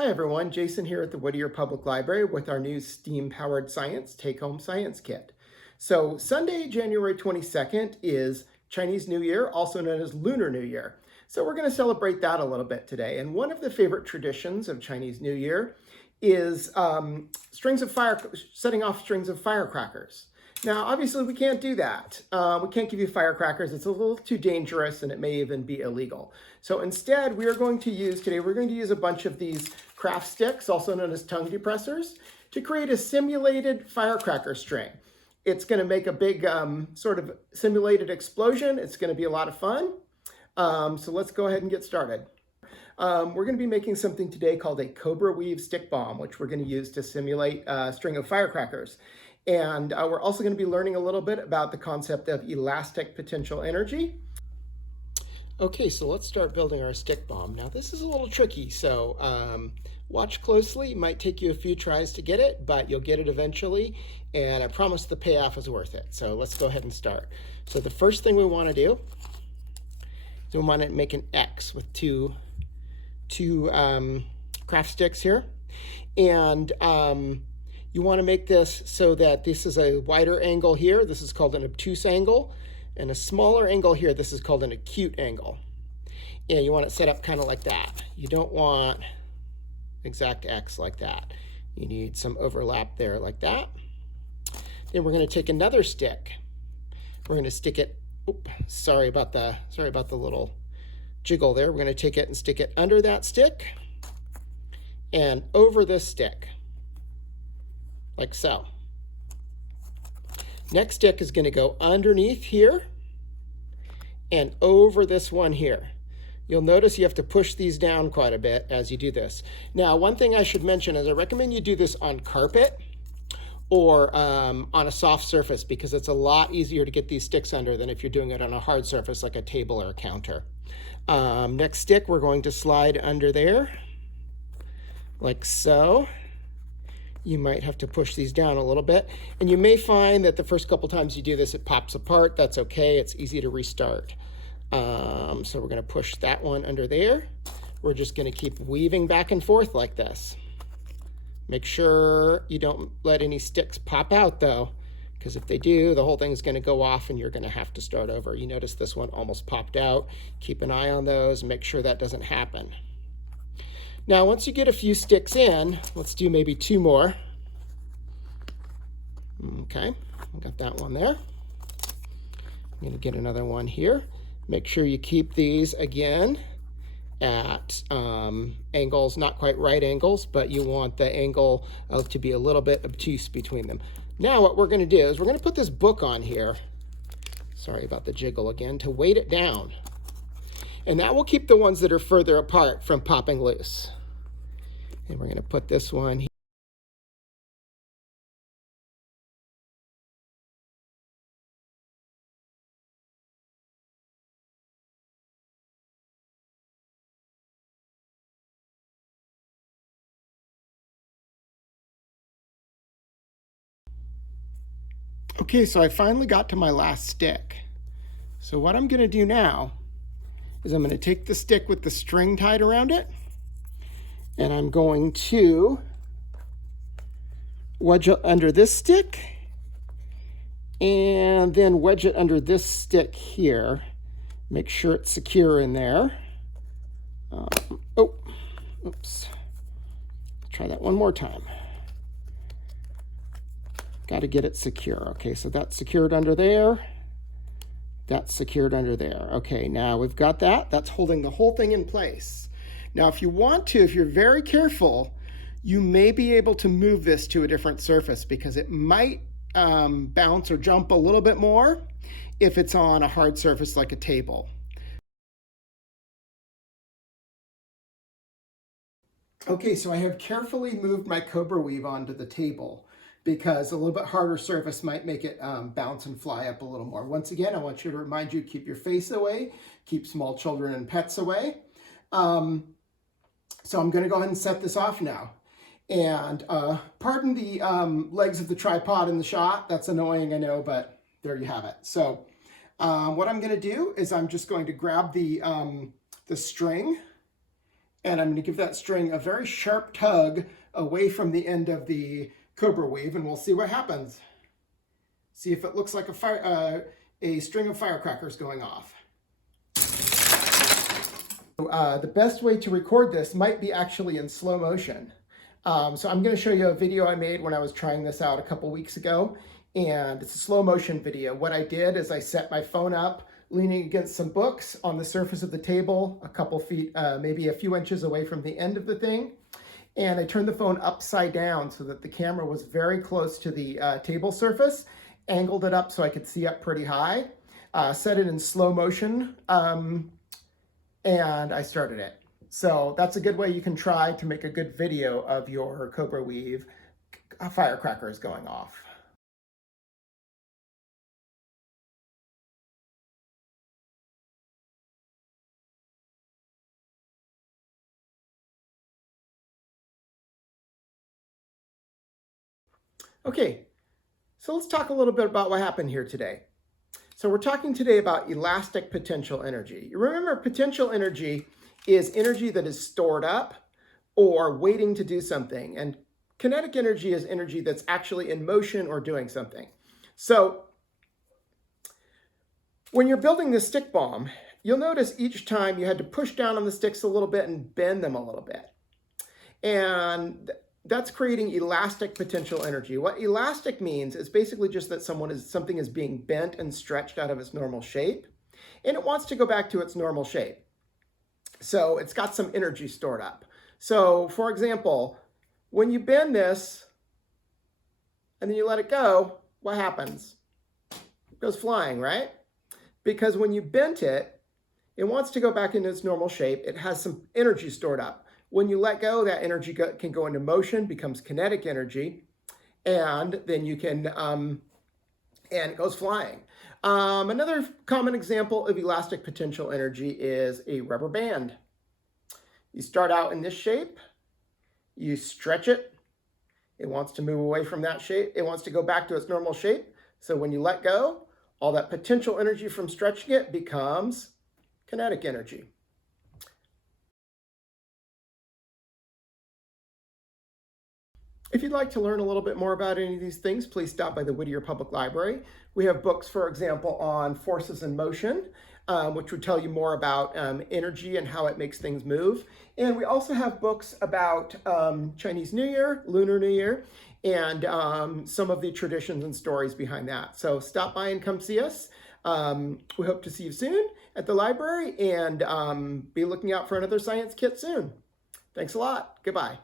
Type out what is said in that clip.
Hi everyone, Jason here at the Whittier Public Library with our new STEAM-powered science take-home science kit. So Sunday, January 22nd is Chinese New Year, also known as Lunar New Year. So we're going to celebrate that a little bit today. And one of the favorite traditions of Chinese New Year is setting off strings of firecrackers. Now, obviously, we can't do that. We can't give you firecrackers. It's a little too dangerous, and it may even be illegal. So instead, we're going to use a bunch of these craft sticks, also known as tongue depressors, to create a simulated firecracker string. It's going to make a big sort of simulated explosion. It's going to be a lot of fun. So let's go ahead and get started. We're going to be making something today called a Cobra Weave stick bomb, which we're going to use to simulate a string of firecrackers. And we're also going to be learning a little bit about the concept of elastic potential energy. Okay, so let's start building our stick bomb. Now this is a little tricky, so watch closely. It might take you a few tries to get it, but you'll get it eventually, and I promise the payoff is worth it. So let's go ahead and start. So the first thing we want to do is we want to make an X with two craft sticks here, and you want to make this so that this is a wider angle here. This is called an obtuse angle. And a smaller angle here, this is called an acute angle. And you want it set up kind of like that. You don't want exact X like that. You need some overlap there like that. Then we're going to take another stick. We're going to stick it, sorry about the little jiggle there. We're going to take it and stick it under that stick and over this stick, like so. Next stick is going to go underneath here and over this one here. You'll notice you have to push these down quite a bit as you do this. Now, one thing I should mention is I recommend you do this on carpet or on a soft surface, because it's a lot easier to get these sticks under than if you're doing it on a hard surface like a table or a counter. Next stick, we're going to slide under there like so. You might have to push these down a little bit. And you may find that the first couple times you do this, it pops apart. That's okay. It's easy to restart. So we're going to push that one under there. We're just going to keep weaving back and forth like this. Make sure you don't let any sticks pop out, though, because if they do, the whole thing's going to go off and you're going to have to start over. You notice this one almost popped out. Keep an eye on those. Make sure that doesn't happen. Now, once you get a few sticks in, let's do maybe two more. Okay, I got that one there. I'm going to get another one here. Make sure you keep these again at angles, not quite right angles, but you want the angle to be a little bit obtuse between them. Now what we're going to do is we're going to put this book on here. Sorry about the jiggle again, to weight it down. And that will keep the ones that are further apart from popping loose. And we're going to put this one here. Okay, so I finally got to my last stick. So what I'm going to do now is I'm going to take the stick with the string tied around it, and I'm going to wedge it under this stick and then wedge it under this stick here. Make sure it's secure in there. Oops. Try that one more time. Got to get it secure. Okay, so that's secured under there. That's secured under there. Okay, now we've got that. That's holding the whole thing in place. Now, if you want to, if you're very careful, you may be able to move this to a different surface because it might bounce or jump a little bit more if it's on a hard surface like a table. Okay, so I have carefully moved my Cobra Weave onto the table because a little bit harder surface might make it bounce and fly up a little more. Once again, I want you to remind you, keep your face away, keep small children and pets away. So I'm going to go ahead and set this off now. And pardon the legs of the tripod in the shot. That's annoying, I know, but there you have it. So what I'm going to do is I'm just going to grab the string And I'm going to give that string a very sharp tug away from the end of the cobra weave, and we'll see what happens. See if it looks like a string of firecrackers going off. The best way to record this might be actually in slow motion. So I'm going to show you a video I made when I was trying this out a couple weeks ago, and it's a slow motion video. What I did is I set my phone up leaning against some books on the surface of the table, a couple feet, maybe a few inches away from the end of the thing. And I turned the phone upside down so that the camera was very close to the table surface, angled it up so I could see up pretty high, set it in slow motion, and I started it. So that's a good way you can try to make a good video of your cobra weave firecrackers going off. Okay, so let's talk a little bit about what happened here today. So we're talking today about elastic potential energy. You remember, potential energy is energy that is stored up or waiting to do something. And kinetic energy is energy that's actually in motion or doing something. So when you're building this stick bomb, you'll notice each time you had to push down on the sticks a little bit and bend them a little bit. And that's creating elastic potential energy. What elastic means is basically just that something is being bent and stretched out of its normal shape, and it wants to go back to its normal shape. So it's got some energy stored up. So for example, when you bend this and then you let it go, what happens? It goes flying, right? Because when you bent it, it wants to go back into its normal shape. It has some energy stored up. When you let go, that energy can go into motion, becomes kinetic energy, and then you can, and it goes flying. Another common example of elastic potential energy is a rubber band. You start out in this shape, you stretch it, it wants to move away from that shape, it wants to go back to its normal shape. So when you let go, all that potential energy from stretching it becomes kinetic energy. If you'd like to learn a little bit more about any of these things, please stop by the Whittier Public Library. We have books, for example, on forces in motion, which would tell you more about energy and how it makes things move. And we also have books about Chinese New Year, Lunar New Year, and some of the traditions and stories behind that. So stop by and come see us. We hope to see you soon at the library, and be looking out for another science kit soon. Thanks a lot. Goodbye.